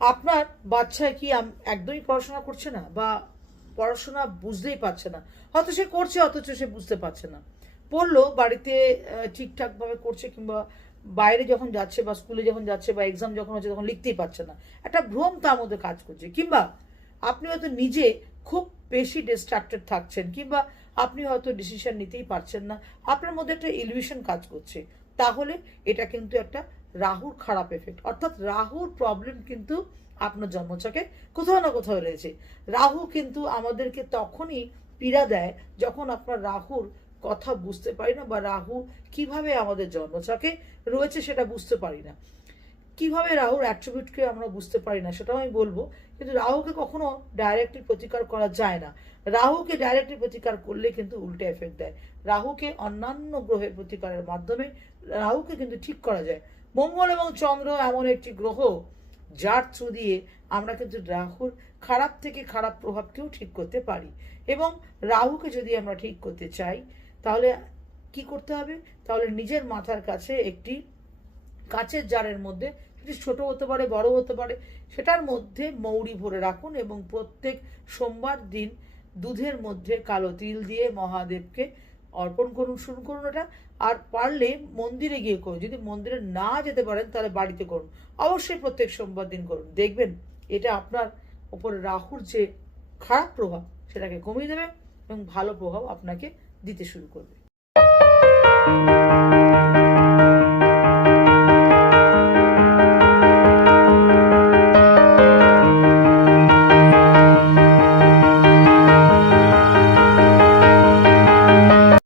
আপনার বাচ্চা কি একদমই পড়াশোনা করছে না, বা পড়াশোনা বুঝতেই পারছে না, হয়তো সে করছে অথচ সে বুঝতে পারছে না, পড়লো বাড়িতে ঠিকঠাক ভাবে করছে, কিংবা বাইরে যখন যাচ্ছে বা স্কুলে যখন যাচ্ছে বা এক্সাম যখন হচ্ছে তখন লিখতেই পারছে না, একটা ভ্রম তার মধ্যে কাজ করছে, কিংবা আপনি হয়তো নিজে খুব বেশি ডিস্ট্রাক্টেড থাকছেন, কিংবা আপনি হয়তো ডিসিশন নিতেই পারছেন না, আপনার মধ্যে একটা ইলিউশন কাজ করছে, তাহলে এটা কিন্তু একটা রাহুর খারাপ এফেক্ট। অর্থাৎ রাহুর প্রবলেম কিন্তু আপনার জন্মছকে কোথাও না কোথাও রয়েছে। রাহু কিন্তু আমাদেরকে তখনই পীড়া দেয় যখন আপনার রাহুর কথা বুঝতে পারি না, বা রাহু কিভাবে আমাদের জন্মছকে রয়েছে সেটা বুঝতে পারি না। কিভাবে রাহুর অ্যাট্রিবিউটকে আমরা বুঝতে পারি না সেটাও আমি বলবো, কিন্তু রাহুকে কখনো ডাইরেক্টলি প্রতিকার করা যায় না। রাহুকে ডাইরেক্টলি প্রতিকার করলে কিন্তু উল্টে এফেক্ট দেয়। রাহুকে অন্যান্য গ্রহের প্রতিকারের মাধ্যমে রাহুকে কিন্তু ঠিক করা যায়। মঙ্গল এবং চন্দ্র এমন একটি গ্রহ যার থ্রু দিয়ে আমরা কিন্তু রাহুর খারাপ থেকে খারাপ প্রভাবকেও ঠিক করতে পারি। এবং রাহুকে যদি আমরা ঠিক করতে চাই তাহলে কি করতে হবে? তাহলে নিজের মাথার কাছে একটি কাচের জারের মধ্যে, সেটি ছোট হতে পারে বড় হতে পারে, সেটার মধ্যে মৌরি ভরে রাখুন এবং প্রত্যেক সোমবার দিন দুধের মধ্যে কালো তিল দিয়ে মহাদেবকে অর্পণ করুন, শুরু করুন এটা। আর পারলে মন্দিরে গিয়ে করুন, যদি মন্দিরে না যেতে পারেন তাহলে বাড়িতে করুন, অবশ্যই প্রত্যেক সোমবার দিন করুন। দেখবেন এটা আপনার ওপরে রাহুর যে খারাপ প্রভাব সেটাকে কমিয়ে দেবে এবং ভালো প্রভাব আপনাকে দিতে শুরু করবে।